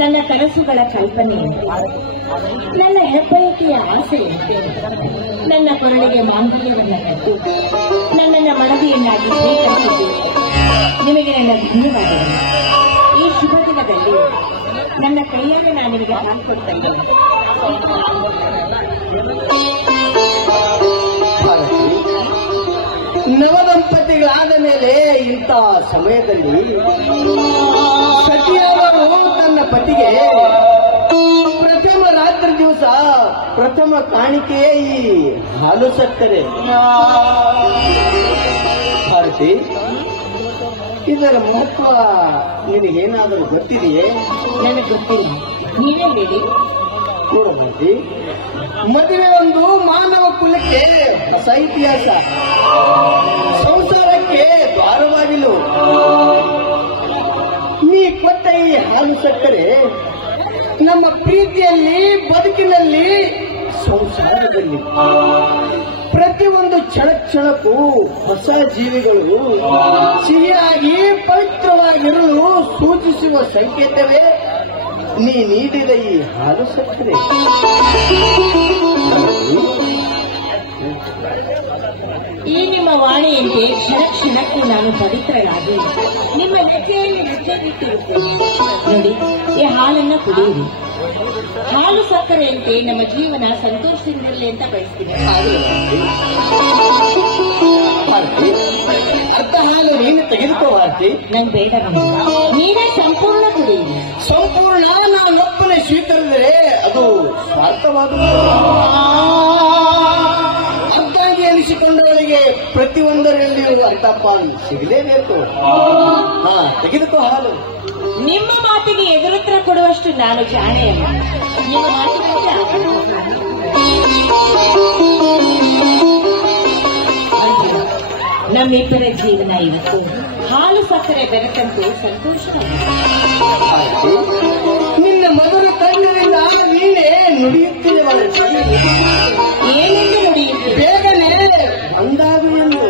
ನನ್ನ ಕನಸುಗಳ ಕಲ್ಪನೆ, ನನ್ನ ಹೆಬ್ಬಯಕೆಯ ಆಸೆಯಂತೆ ನನ್ನ ಕೊರಳಿಗೆ ಮಾಂಗಲ್ಯವನ್ನು ಕಟ್ಟು ನನ್ನನ್ನು ಮಡದಿಯನ್ನಾಗಿ ಸ್ವೀಕರಿಸಿದ್ದು ನಿಮಗೆ ನನ್ನ ಧನ್ಯವಾದಗಳು. ಈ ಶುಭ ದಿನದಲ್ಲಿ ನನ್ನ ಕೈಯಲ್ಲಿ ನಾನು ನಿಮಗೆ ಹಾಕಿಕೊಡ್ತೇನೆ. ನವದಂಪತಿಗಳಾದ ಮೇಲೆ ಇಂಥ ಸಮಯದಲ್ಲಿ ಸತಿಯವರು ತನ್ನ ಪತಿಗೆ ಪ್ರಥಮ ರಾತ್ರಿ ದಿವಸ ಪ್ರಥಮ ಕಾಣಿಕೆಯೇ ಈ ಹಾಲು ಸಕ್ಕರೆ. ಭಾರತಿ, ಇದರ ಮಹತ್ವ ನಿನಗೇನಾದರೂ ಗೊತ್ತಿದೆಯೇ? ನನಗೆ ಗೊತ್ತಿಲ್ಲ, ನೀವೇ ಹೇಳಿ. ನೋಡಬಹುದು, ಮದುವೆ ಒಂದು ಮಾನವ ಕುಲಕ್ಕೆ ಹೊಸ ಇತಿಹಾಸ, ಸಂಸಾರಕ್ಕೆ ದ್ವಾರವಾಗಿಲು. ನೀ ಕೊಟ್ಟ ಈ ಹಾಲು ಸಕ್ಕರೆ ನಮ್ಮ ಪ್ರೀತಿಯಲ್ಲಿ, ಬದುಕಿನಲ್ಲಿ, ಸಂಸಾರದಲ್ಲಿ ಪ್ರತಿಯೊಂದು ಕ್ಷಣಕ್ಕೂ ಹೊಸ ಜೀವಿಗಳು ಸಿಹಿಯಾಗಿ ಪವಿತ್ರವಾಗಿರಲು ಸೂಚಿಸುವ ಸಂಕೇತವೇ ನೀ ನೀಡಿದ ಈ ಹಾಲು ಸಕ್ಕರೆ. ಈ ನಿಮ್ಮ ವಾಣಿಯಂತೆ ಕ್ಷಣಕ್ಕೂ ನಾನು ಪವಿತ್ರಳಾಗಿ ನಿಮ್ಮ ಹೆಜ್ಜೆಯಲ್ಲಿ ಹೆಜ್ಜೆ ಬಿಟ್ಟಿರುತ್ತೇನೆ. ನೋಡಿ, ಈ ಹಾಲನ್ನ ಕುಡಿಯಿರಿ. ಹಾಲು ಸಕ್ಕರೆಯಂತೆ ನಮ್ಮ ಜೀವನ ಸಂತೋಷದಿಂದಿರಲಿ ಅಂತ ಬಯಸ್ತೀನಿ. ಅರ್ಧ ಹಾಲು ನೀನು ತೆಗೆದುಕೋ ಭಾರತಿ. ನಂಗೆ ಬೇಡ, ನೀವೇ ಸಂಪೂರ್ಣ ಕುಡಿಯಿರಿ. ಸಂಪೂರ್ಣ ನಾನೊಪ್ಪನೆ ಸ್ವೀಕರಿಸಿದರೆ ಅದು ಸ್ವಾರ್ಥವಾಗುವುದು. ಅರ್ಧಾಂಗಿ ಎನಿಸಿಕೊಂಡವಳಿಗೆ ಪ್ರತಿಯೊಂದರಲ್ಲಿಯೂ ಅರ್ಧ ಪಾಲು ಸಿಗಲೇಬೇಕು. ತೆಗೆದುಕೋ ಹಾಲು. ನಿಮ್ಮ ಮಾತಿಗೆ ಎದುರುತ್ತರ ಕೊಡುವಷ್ಟು ನಾನು ಜಾಣೆಯಲ್ಲ. ನಿಮ್ಮ ಮಾತಿಗೆ ನಮ್ಮಿಬ್ಬರ ಜೀವನ ಇವತ್ತು ಹಾಲು ಸಕ್ಕರೆ ಬೆರೆತಂತೂ ಸಂತೋಷವಾಗಿದೆ. ನಿನ್ನ ಮೊದಲ ಕಣ್ಣಿನಿಂದ ನೀನೇ ನುಡಿಯುತ್ತಿದೆ. ಏನೆಂದು ನುಡಿಯುತ್ತಿದೆ? ಬೇಗನೆ ಅಂದಾಗು ಎಂದು.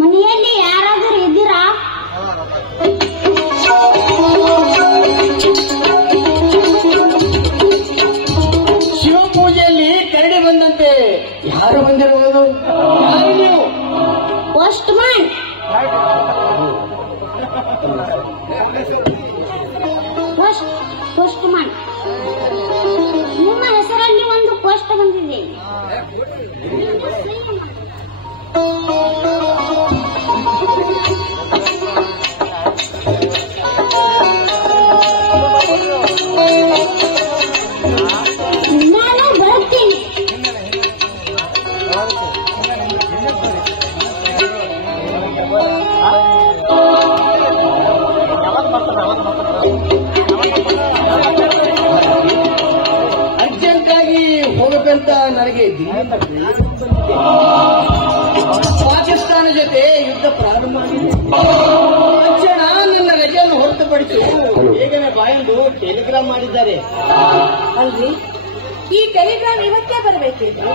ಮನೆಯಲ್ಲಿ ಯಾರಾದರೂ ಇದ್ದೀರಾ? ಶಿವಪೂಜೆಯಲ್ಲಿ ಕರಡಿ ಬಂದಂತೆ ಯಾರು ಬಂದಿರುವುದು? ಯಾರು ನೀವು? Post man. Post man. ನಿಮ್ಮ ಹೆಸರಲ್ಲಿ ಒಂದು ಪೋಸ್ಟ್ ಬಂದಿದೆ. ನಾನು ಬರ್ತೀನಿ. ಅರ್ಜೆಂಟಾಗಿ ಹೋಗಬೇಕಂತ ನನಗೆ ಪಾಕಿಸ್ತಾನ ಜೊತೆ ಯುದ್ಧ ಪ್ರಾರಂಭ ಆಗಿದೆ. ತಕ್ಷಣ ನನ್ನ ರಜೆಯನ್ನು ಹೊರತುಪಡಿಸಿ ಬೇಗನೆ ಬಾಯಂದು ಟೆಲಿಗ್ರಾಮ್ ಮಾಡಿದ್ದಾರೆ. ಅಲ್ರಿ, ಈ ಟೆಲಿಗ್ರಾಮ್ ಇವತ್ತೇ ಬರಬೇಕಿತ್ತು.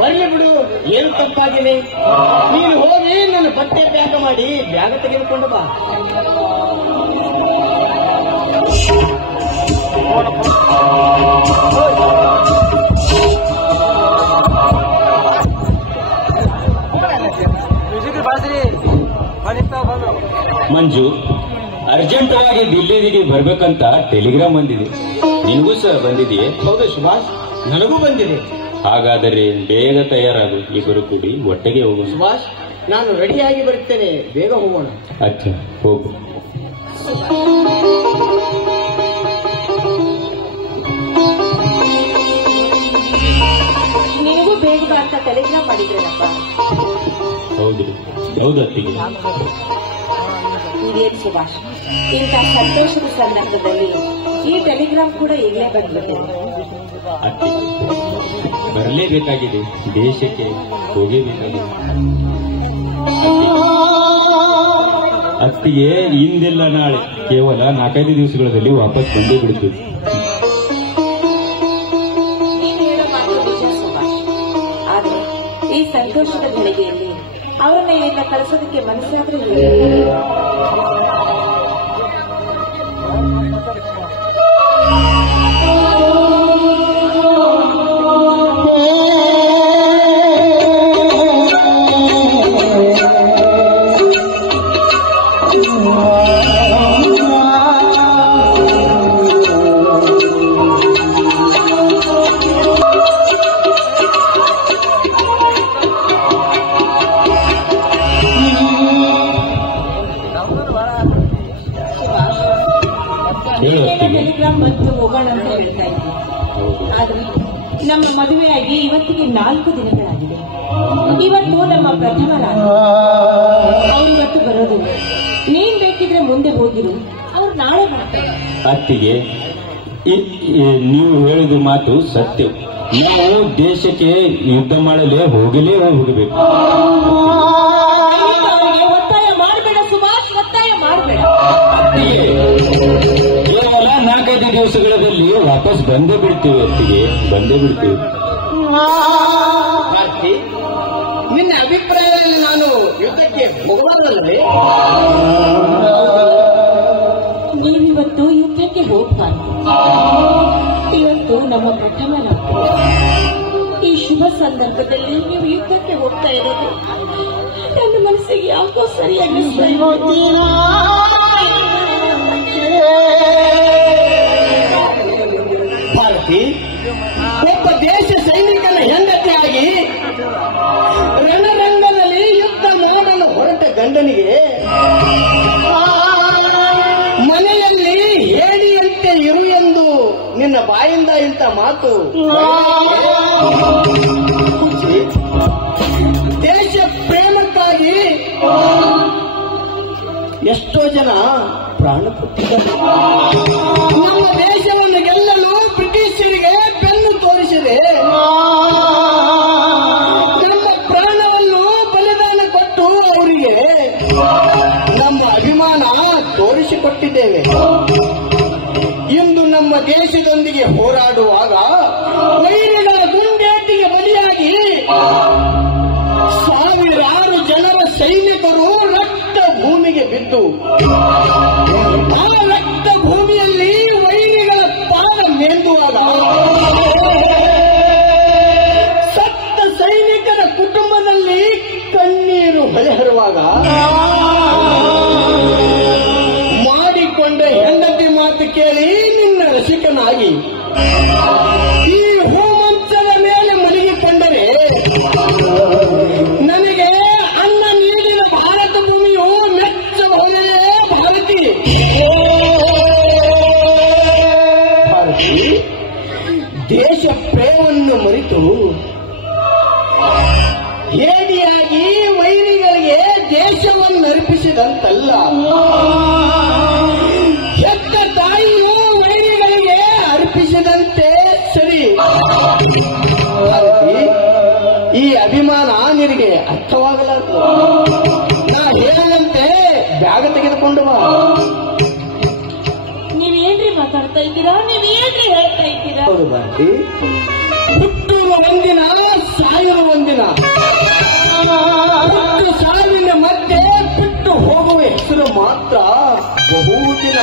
ಬರ್ಲಿ ಬಿಡು, ಏನ್ ತಪ್ಪಾಗಿದೆ? ನೀನು ಹೋಗಿ ನನ್ನ ಬಟ್ಟೆ ಪ್ಯಾಕ್ ಮಾಡಿ ಬ್ಯಾಗ ತೆಗೆದುಕೊಂಡು ಬಾ. ಮಂಜು, ಅರ್ಜೆಂಟ್ ಆಗಿ ದಿಲ್ಲಿಗೆ ಬರ್ಬೇಕಂತ ಟೆಲಿಗ್ರಾಮ್ ಬಂದಿದೆ. ನಿನಗೂ ಸರ್ ಬಂದಿದೆಯೇ? ಹೌದು ಸುಭಾಷ್, ನನಗೂ ಬಂದಿದೆ. ಹಾಗಾದರೆ ಬೇಗ ತಯಾರಾಗು, ಇಬ್ಬರು ಕೂಡಿ ಒಟ್ಟಿಗೆ ಹೋಗೋಣ. ಸುಭಾಷ್, ನಾನು ರೆಡಿಯಾಗಿ ಬರುತ್ತೇನೆ, ಬೇಗ ಹೋಗೋಣ. ಅಚ್ಚಾ, ಹೋಗು. ನಿನಗೂ ಬೇಗ ಅಂತ ಟೆಲಿಗ್ರಾಮ್ ಮಾಡಿದ್ರಪ್ಪ. ಹೌದ್ರಿ, ಹೌದು ಅತ್ತಿಗೆ. ಇದೇನು ಸುಭಾಷ್, ಇಂಥ ಸಂತೋಷದ ಸಂದರ್ಭದಲ್ಲಿ ಈ ಟೆಲಿಗ್ರಾಮ್ ಕೂಡ ಈಗಲೇ ಬಂದ್ಬಿಟ್ಟೆ. ಅತ್ತಿಗೆ, ಬರಲೇಬೇಕಾಗಿದೆ, ದೇಶಕ್ಕೆ ಹೋಗಲೇಬೇಕಾಗಿದೆ. ಅತ್ತಿಗೆ ಇಂದೆಲ್ಲ ನಾಳೆ, ಕೇವಲ 4-5 ದಿವಸಗಳಲ್ಲಿ ವಾಪಸ್ ಬಂದೇ ಬಿಡ್ತೀವಿ. ನೀನು ಹೇಳೋ ಮಾತು ನಿಜ ಸುಭಾಷ್. ಆದ್ರೆ ಈ ಸಂತೋಷದ ಘಳಿಗೆಯಲ್ಲಿ ಅವರನ್ನ ಇಲ್ಲಿಂದ ಕಳಿಸೋದಕ್ಕೆ ಮನಸ್ಸಾದ್ರೂ ಟೆಲಿಗ್ರಾಮ್ ಬಂದು ಹೋಗೋಣ ಅಂತ ಹೇಳ್ತಾ ಇದ್ವಿ. ಆದ್ರೆ ನಮ್ಮ ಮದುವೆಯಾಗಿ ಇವತ್ತಿಗೆ 4 ದಿನಗಳಾಗಿದೆ. ಇವತ್ತು ನಮ್ಮ ಪ್ರಥಮ ರಾತ್ರಿ. ಅವ್ರು ಇವತ್ತು ಬರೋದಿಲ್ಲ. ನೀನ್ ಬೇಕಿದ್ರೆ ಮುಂದೆ ಹೋಗಿರು, ಅವ್ರು ನಾಳೆ ಬರ್ತಾರೆ. ಅತ್ತಿಗೆ, ನೀವು ಹೇಳಿದ ಮಾತು ಸತ್ಯ. ನಾವು ದೇಶಕ್ಕೆ ಯುದ್ಧ ಮಾಡಲೇ ಹೋಗಬೇಕು. ಅವರಿಗೆ ಒತ್ತಾಯ ಮಾಡಬೇಡ ಸುಭಾಷ್, ಒತ್ತಾಯ ಮಾಡಬೇಡ. ಕೇವಲ 4-5 ದಿವಸಗಳಲ್ಲಿ ವಾಪಸ್ ಬಂದೇ ಬಿಡ್ತೀವಿ ಅತ್ತಿಗೆ, ಬಂದೇ ಬಿಡ್ತೀವಿ. ಕಾರ್ತಿ, ನಿನ್ನ ಅಭಿಪ್ರಾಯದಲ್ಲಿ ನಾನು ಯುದ್ಧಕ್ಕೆ ಹೋಗಬಾರದಲ್ಲವೇ? ನೀವಿವತ್ತು ಯುದ್ಧಕ್ಕೆ ಹೋಗ್ಬಾರ್ದು. ಇವತ್ತು ನಮ್ಮ ಪ್ರಥಮ ರಾತ್ರಿ. ಈ ಶುಭ ಸಂದರ್ಭದಲ್ಲಿ ನೀವು ಯುದ್ಧಕ್ಕೆ ಹೋಗ್ತಾ ಇರೋದು ನನ್ನ ಮನಸ್ಸಿಗೆ ಯಾಕೋ ಸರಿಯಾಗಿ ಭಾರತಿ, ಒಬ್ಬ ದೇಶ ಸೈನಿಕನ ಹೆಂಡತಿಯಾಗಿ ರಣರಂಗದಲ್ಲಿ ಯುದ್ಧ ಮಾಡಲು ಹೊರಟ ಗಂಡನಿಗೆ ಮನೆಯಲ್ಲಿ ಹೇಳಿಯಂತೆ ಇರು ಎಂದು ನಿನ್ನ ಬಾಯಿಂದ ಇಂಥ ಮಾತು. ದೇಶ ಪ್ರೇಮಕ್ಕಾಗಿ ಎಷ್ಟೋ ಜನ ಪ್ರಾಣ ಕೊಟ್ಟಿದ್ದಾರೆ. ನಮ್ಮ ದೇಶವನ್ನು ಗೆಲ್ಲಲು ಬ್ರಿಟಿಷರಿಗೆ ಬೆನ್ನು ತೋರಿಸಿದೆ. ನಮ್ಮ ಪ್ರಾಣವನ್ನು ಬಲಿದಾನ ಕೊಟ್ಟು ಅವರಿಗೆ ನಮ್ಮ ಅಭಿಮಾನ ತೋರಿಸಿಕೊಟ್ಟಿದ್ದೇವೆ. ಇಂದು ನಮ್ಮ ದೇಶದೊಂದಿಗೆ ಹೋರಾಡುವಾಗ ವೈರಿಗಳ ಗುಂಡೇಟಿಗೆ ಬಲಿಯಾಗಿ ಸಾವಿರಾರು ಸೈನಿಕರು ರಕ್ತ ಭೂಮಿಗೆ ಬಿದ್ದು ಆ ರಕ್ತ ಭೂಮಿಯಲ್ಲಿ ವೈರಿಗಳ ಪಾದ ಮೇಂದುವಾಗ ಸತ್ತ ಸೈನಿಕರ ಕುಟುಂಬದಲ್ಲಿ ಕಣ್ಣೀರು ಹೊಳೆಹರುವಾಗ ಮಾಡಿಕೊಂಡ ಹೆಂಡತಿ ಮಾತು ಕೇಳಿ ನಿನ್ನ ರಸಿಕನಾಗಿ ಈ ಹೂಮಂಚದ ಮೇಲೆ ಮಲಗಿಕೊಂಡರೆ ನನಗೆ ಅನ್ನ ನೀಡಿದ ಭಾರತ ಭೂಮಿಯು ಮೆಚ್ಚಬಹುದೇ ಭಾರತಿ? ಭಾರತಿ ದೇಶ ಪ್ರೇಮವನ್ನು ಮರೆತು ಹೇಡಿಯಾಗಿ ವೈರಿಗಳಿಗೆ ದೇಶವನ್ನು ಅರ್ಪಿಸಿದಂತಲ್ಲ, ಹೆತ್ತ ತಾಯಿಯು ವೈರಿಗಳಿಗೆ ಅರ್ಪಿಸಿದಂತೆ ಸರಿ. ಭಾರತಿ, ಈ ಅಭಿಮಾನ ನಿನಗೆ ಅರ್ಥವಾಗಲಾರದು. ನಾ ಹೇಳದಂತೆ ಬ್ಯಾಗ ತೆಗೆದುಕೊಂಡು ಬಾ. ನೀವೇನ್ರಿ ಮಾತಾಡ್ತಾ ಇದ್ದೀರಾ? ನೀವೇನ್ರಿ ಹೇಳ್ತಾ ಇದ್ದೀರಾ? ಹೌದು ಭಾರತಿ, ಹುಟ್ಟುವ ಒಂದಿನ ಸಾಯುವ ಒಂದಿನ, ಹುಟ್ಟು ಸಾವಿನ ಮಧ್ಯೆ ಬಿಟ್ಟು ಹೋಗುವ ಹೆಸರು ಮಾತ್ರ ಬಹುದಿನ.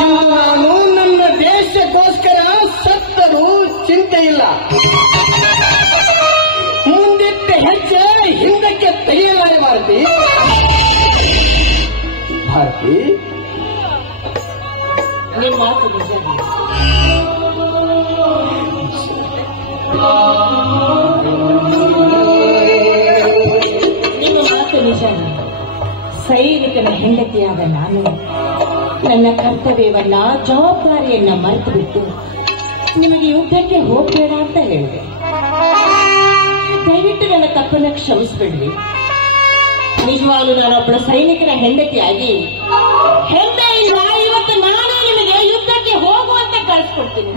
ಇಂದು ನಾನು ನನ್ನ ದೇಶಕ್ಕೋಸ್ಕರ ಸತ್ತರೂ ಚಿಂತೆ ಇಲ್ಲ, ಮುಂದಿಟ್ಟ ಹೆಜ್ಜೆ ಹಿಂದಕ್ಕೆ ತೆಗೆಯಲಾರೆ. ಭಾರತಿ, ಭಾರತಿ ನಿಮ್ಮ ಮಾತು ನಿಜ. ನಿಮ್ಮ ಮಾತು ನಿಜ. ಸೈನಿಕನ ಹೆಂಡತಿಯಾದ ನಾನು ನನ್ನ ಕರ್ತವ್ಯವನ್ನ, ಜವಾಬ್ದಾರಿಯನ್ನ ಮರೆತು ಬಿಟ್ಟು ನಿಮಗೆ ಯುದ್ಧಕ್ಕೆ ಹೋಗ್ಬೇಡ ಅಂತ ಹೇಳಿದೆ. ದಯವಿಟ್ಟು ನನ್ನ ತಪ್ಪನ್ನ ಕ್ಷಮಿಸ್ಬಿಡ್ರಿ. ನಿಜವಾಗ್ಲೂ ನಾನೊಬ್ಬಳ ಸೈನಿಕನ ಹೆಂಡತಿಯಾಗಿ ಹೆಮ್ಮೆಯಿಂದ ಇವತ್ತು ನಾನೇ ನಿಮಗೆ ಯುದ್ಧಕ್ಕೆ ಹೋಗುವಂತ ಕಳಿಸ್ಕೊಡ್ತೀನಿ.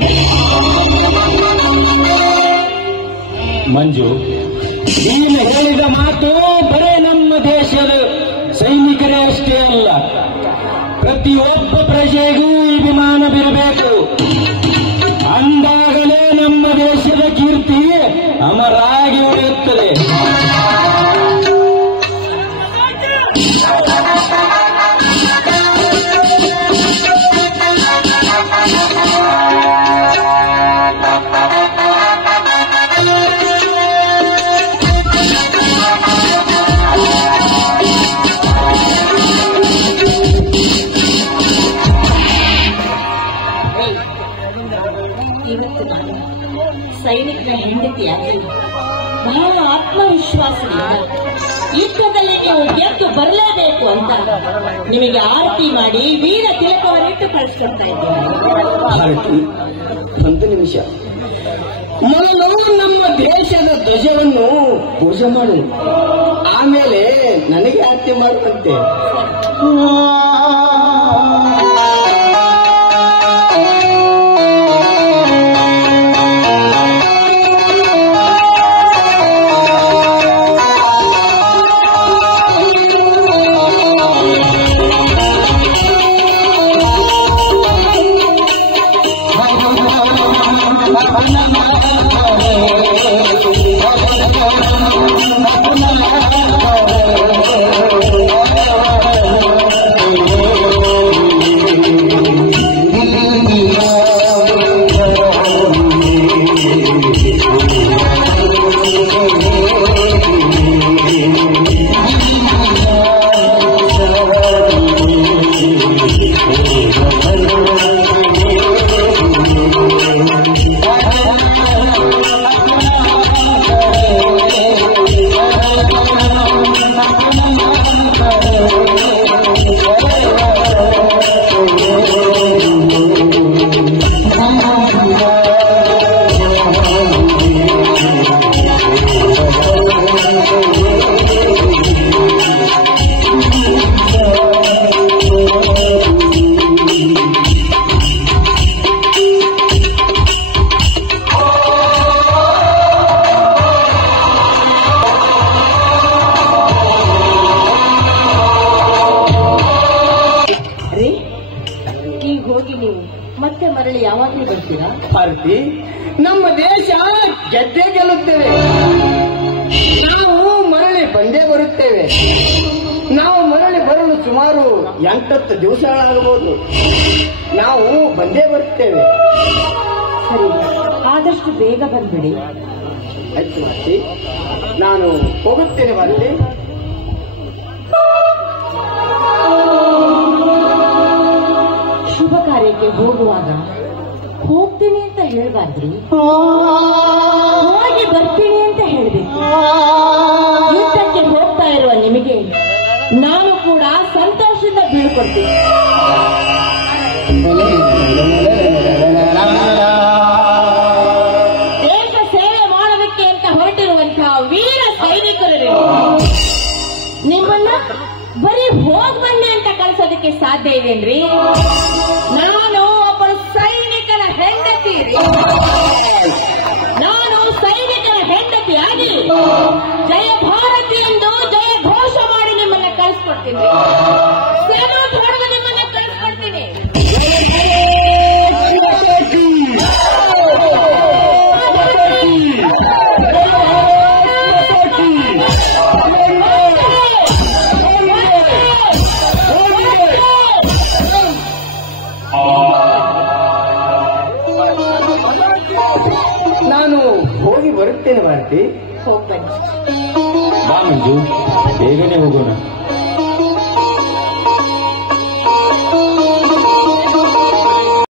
ಮಂಜು, ನೀನು ಹೇಳಿದ ಮಾತು ಬರೇ ನಮ್ಮ ದೇಶದ ಸೈನಿಕರೇ ಅಷ್ಟೇ ಅಲ್ಲ, ಪ್ರತಿಯೊಬ್ಬ ಪ್ರಜೆಗೂ ಈ ವಿಮಾನವಿರಬೇಕು. ಅಂದಾಗಲೇ ನಮ್ಮ ದೇಶದ ಕೀರ್ತಿ ಅಮರಾಗಿ ಉಳಿಯುತ್ತದೆ. ಇವತ್ತು ನಾನು ಸೈನಿಕರ ಹೆಂಡತಿಯಾಗಿ ಬಹಳ ಆತ್ಮವಿಶ್ವಾಸದಿಂದ ಯುದ್ಧದಲ್ಲಿ ನೀವು ಗೆದ್ದು ಬರಲೇಬೇಕು ಅಂತ ನಿಮಗೆ ಆರತಿ ಮಾಡಿ ವೀರ ತಿಲಕವನ್ನಿಟ್ಟು ಕಳಿಸ್ಕೊಡ್ತಾ ಇದ್ದೀನಿ. ಭಾರತಿ, ಒಂದು ನಿಮಿಷ. ಮೊದಲು ನಮ್ಮ ದೇಶದ ಧ್ವಜವನ್ನು ಪೂಜೆ ಮಾಡು, ಆಮೇಲೆ ನನಗೆ ಆರತಿ ಮಾಡುವಂತೆ. ಮತ್ತೆ ಮರಳಿ ಯಾವಾಗಲೂ ಬರ್ತೀರಾ? ಭಾರತಿ, ನಮ್ಮ ದೇಶ ಗೆದ್ದೇ ಗೆಲ್ಲುತ್ತೇವೆ. ನಾವು ಮರಳಿ ಬಂದೇ ನಾವು ಮರಳಿ ಬರಲು ಸುಮಾರು 8 ದಿವಸಗಳಾಗಬಹುದು. ನಾವು ಬಂದೇ ಬರುತ್ತೇವೆ. ಸರಿ, ಆದಷ್ಟು ಬೇಗ ಬಂದ್ಬಿಡಿ. ಆಯ್ತು ಮಾತಿ, ನಾನು ಹೋಗುತ್ತೇನೆ ಮಾತಿ. ಶುಭ ಕಾರ್ಯಕ್ಕೆ ಹೋಗುವಾಗ ಹೋಗ್ತೀನಿ ಅಂತ ಹೇಳ್ಬಾರ್ದ್ರಿ, ಹೋಗಿ ಬರ್ತೀನಿ ಅಂತ ಹೇಳ್ಬೇಕು. ಯುದ್ಧಕ್ಕೆ ಹೋಗ್ತಾ ಇರುವ ನಿಮಗೆ ನಾನು ಕೂಡ ಸಂತೋಷದಿಂದ ಬೀಳ್ಕೊಡ್ತೀನಿ. ದೇಶ ಸೇವೆ ಮಾಡೋದಕ್ಕೆ ಅಂತ ಹೊರಟಿರುವಂತಹ ವೀರ ಸೈನಿಕರು ನಿಮ್ಮನ್ನ ಬರೀ ಹೋಗ್ ಬನ್ನಿ ಅಂತ ಕಳಿಸೋದಕ್ಕೆ ಸಾಧ್ಯ ಇದೆನ್ರಿ? ನಾನು ಒಬ್ಬ ಸೈನಿಕನ ಹೆಂಡತಿ. ನಾನು ಸೈನಿಕನ ಹೆಂಡತಿಯಾಗಿ ಜಯ ಭಾರತಿ ಎಂದು ಜಯ ಘೋಷ ಮಾಡಿ ನಿಮ್ಮನ್ನ ಕಳಿಸ್ಕೊಡ್ತೀನಿ. ಸೆಲ್ಯೂಟ್ ಹೊಡೆದು ನಿಮ್ಮನ್ನ ಕಳಿಸ್ಕೊಡ್ತೀನಿ. ನಾನು ಹೋಗಿ ಬರುತ್ತೇನೆ ಭಾರತಿ. ಹೋಗ್ಬನ್ನಿ. ಬಾ ಮಂಜು, ಬೇಗನೆ ಹೋಗೋಣ.